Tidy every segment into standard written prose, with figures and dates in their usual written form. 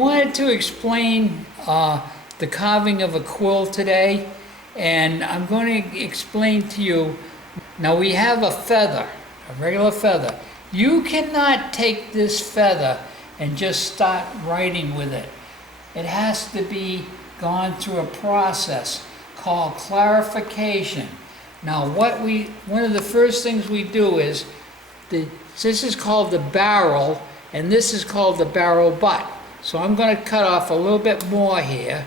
wanted to explain the carving of a quill today, and I'm going to explain to you. Now we have a feather, a regular feather. You cannot take this feather and just start writing with it. It has to be gone through a process called clarification. Now one of the first things we do is, this is called the barrel, and this is called the barrel butt. So I'm going to cut off a little bit more here.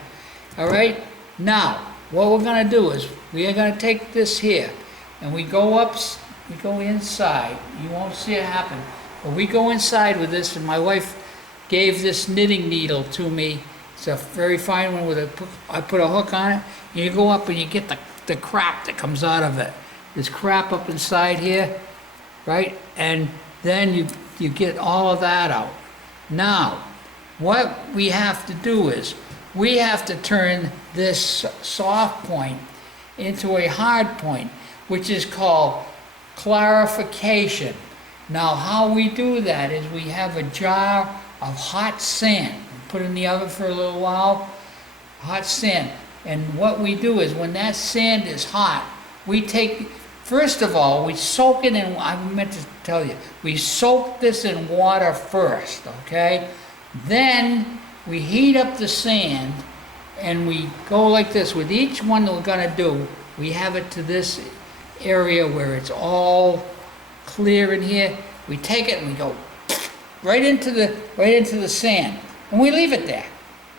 All right? Now, what we're going to do is, we are going to take this here, and we go inside. You won't see it happen. But we go inside with this, and my wife gave this knitting needle to me. It's a very fine one I put a hook on it, and you go up and you get the crap that comes out of it. This crap up inside here, right? And then you get all of that out. Now, what we have to do is, we have to turn this soft point into a hard point, which is called clarification. Now, how we do that is, we have a jar of hot sand. Put it in the oven for a little while, hot sand. And what we do is, when that sand is hot, we take, first of all, we soak it in, I meant to tell you, we soak this in water first, okay? Then we heat up the sand, and we go like this. With each one that we're going to do, we have it to this area where it's all clear in here. We take it and we go right into the sand, and we leave it there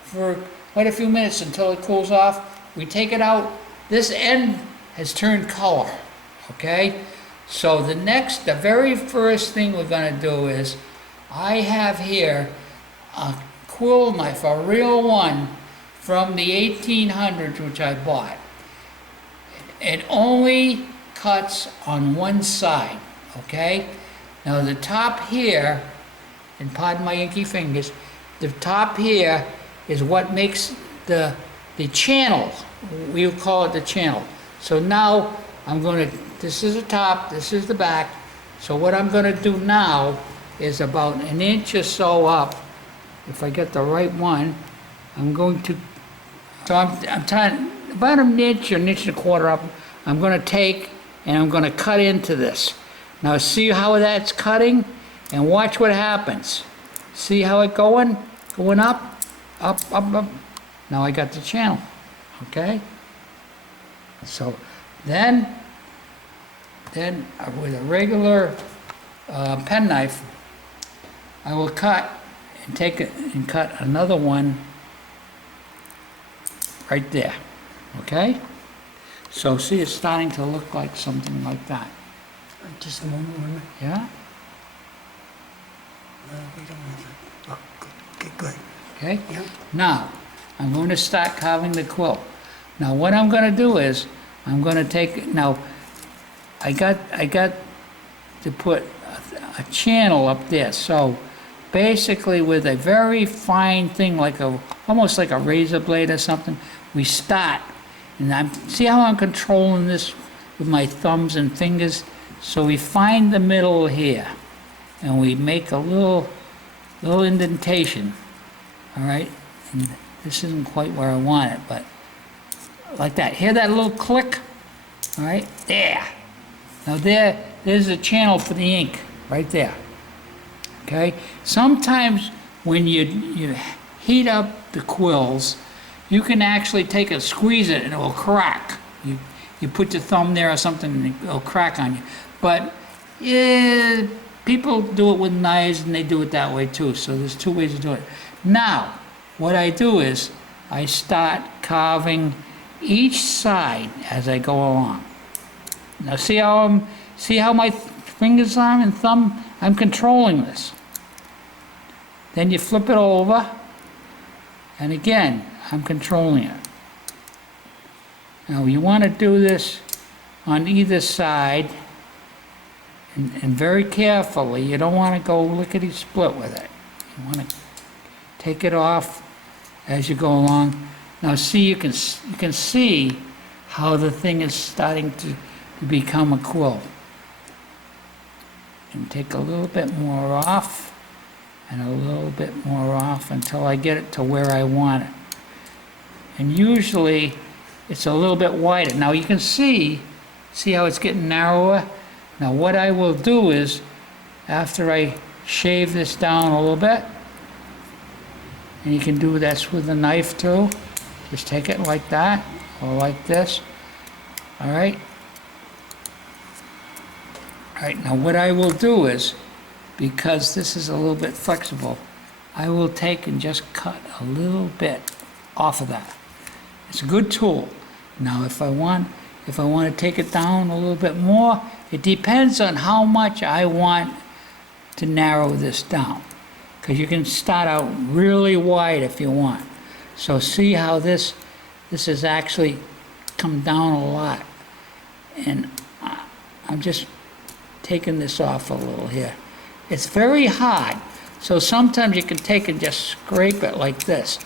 for quite a few minutes until it cools off. We take it out. This end has turned color, okay? So the very first thing we're going to do is, I have here a quill knife, a real one from the 1800s, which I bought. It only cuts on one side, okay? Now the top here, and pardon my inky fingers, the top here is what makes the channel. We call it the channel. So now this is the top, this is the back. So what I'm going to do now is, about an inch or so up, if I get the right one, I'm trying about an inch or an inch and a quarter up. I'm going to take and I'm going to cut into this. Now see how that's cutting, and watch what happens. See how it going up, up, up, up. Now I got the channel, okay? So then with a regular penknife, I will cut and take it and cut another one right there, okay? So see, it's starting to look like something like that. Just a moment. Yeah? We don't have it. Oh, good. Good. Okay? Yeah. Now, I'm going to start carving the quill. Now, what I'm going to do is, I'm going to take, now, I got to put a channel up there. So, basically, with a very fine thing, almost like a razor blade or something, we start. And see how I'm controlling this with my thumbs and fingers? So we find the middle here, and we make a little indentation, all right? And this isn't quite where I want it, but like that. Hear that little click? All right, there. Now there's a channel for the ink, right there, okay? Sometimes when you heat up the quills, you can actually take it, squeeze it, and it will crack. You put your thumb there or something, and it'll crack on you. But people do it with knives, and they do it that way too. So there's two ways to do it. Now, what I do is, I start carving each side as I go along. Now see how my fingers are and thumb? I'm controlling this. Then you flip it over, and again, I'm controlling it. Now you want to do this on either side, and very carefully. You don't want to go lickety-split with it. You want to take it off as you go along. Now see, you can see how the thing is starting to become a quill. And take a little bit more off. and a little bit more off until I get it to where I want it. And usually it's a little bit wider. Now you can see how it's getting narrower? Now what I will do is, after I shave this down a little bit, and you can do this with a knife too, just take it like that, or like this, all right? All right, now what I will do is, because this is a little bit flexible, I will take and just cut a little bit off of that. It's a good tool. Now if I want to take it down a little bit more, it depends on how much I want to narrow this down. Because you can start out really wide if you want. So see how this has actually come down a lot. And I'm just taking this off a little here. It's very hard, so sometimes you can take and just scrape it like this.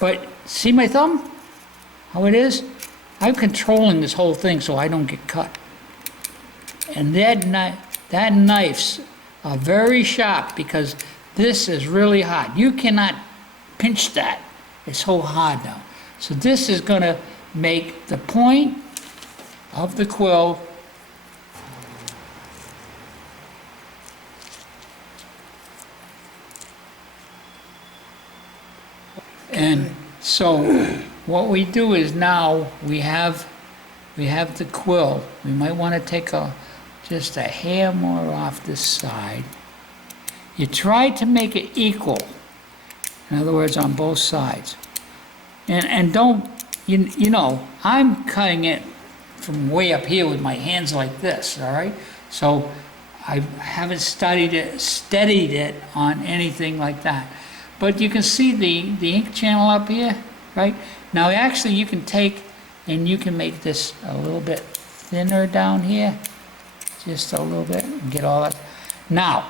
But see my thumb? How it is? I'm controlling this whole thing so I don't get cut. And that knife's are very sharp because this is really hard. You cannot pinch that. It's so hard now. So this is going to make the point of the quill and so what we do is now we have the quill. We might want to take just a hair more off this side. You try to make it equal. In other words, on both sides. And don't, you know, I'm cutting it from way up here with my hands like this, all right? So I haven't steadied it on anything like that. But you can see the ink channel up here, right? Now actually you can take and you can make this a little bit thinner down here. Just a little bit and get all that. Now,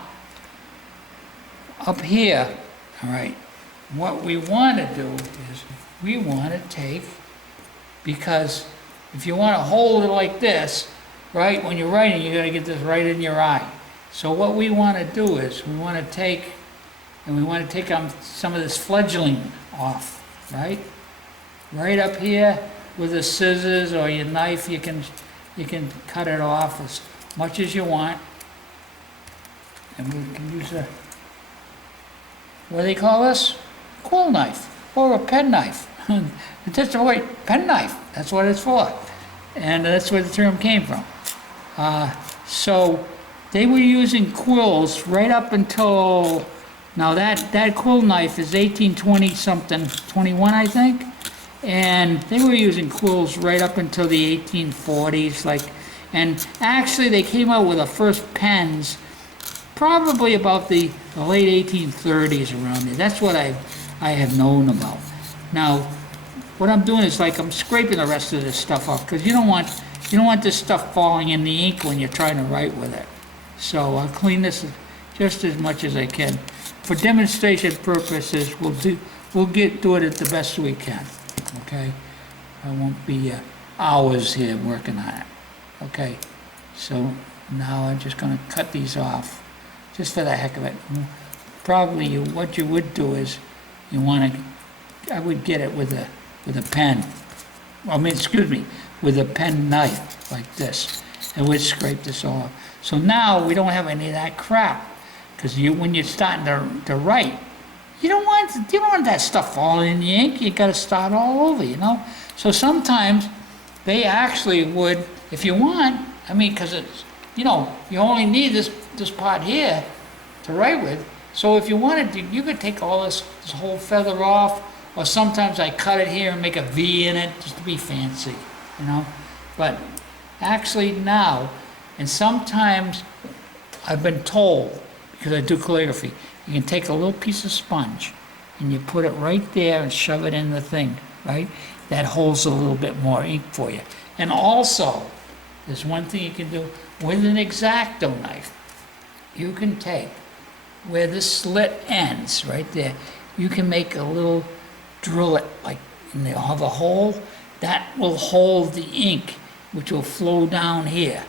up here, all right, what we want to do is we want to take, because if you want to hold it like this, right, when you're writing, you got to get this right in your eye. So what we want to do is we want to take, and we want to take some of this fledgling off, right? Right up here with the scissors or your knife, you can cut it off as much as you want. And we can use a, what do they call this? Quill knife or a pen knife. Just a white pen knife. That's what it's for. And that's where the term came from. So they were using quills right up until, now that quill knife is 1820 something, 21 I think. And they were using quills right up until the 1840s, like, and actually they came out with the first pens probably about the late 1830s around there. That's what I have known about. Now, what I'm doing is like I'm scraping the rest of this stuff off because you don't want this stuff falling in the ink when you're trying to write with it. So I'll clean this just as much as I can. For demonstration purposes, we'll do it the best we can. Okay, I won't be hours here working on it. Okay, so now I'm just going to cut these off, just for the heck of it. Probably what you would do is you want to, I would get it with a pen. I mean, excuse me, with a pen knife like this, and we'd scrape this off. So now we don't have any of that crap, because when you're starting to write, you don't want that stuff falling in the ink. You got to start all over, you know. So sometimes they actually would, if you want, I mean, because it's, you know, you only need this part here to write with. So if you wanted to, you could take all this whole feather off, or sometimes I cut it here and make a V in it just to be fancy, you know. But actually now, and sometimes I've been told, because I do calligraphy, you can take a little piece of sponge and you put it right there and shove it in the thing, right? That holds a little bit more ink for you. And also, there's one thing you can do with an X-Acto knife. You can take where the slit ends, right there, you can make a little, drill it like in the hole. That will hold the ink, which will flow down here.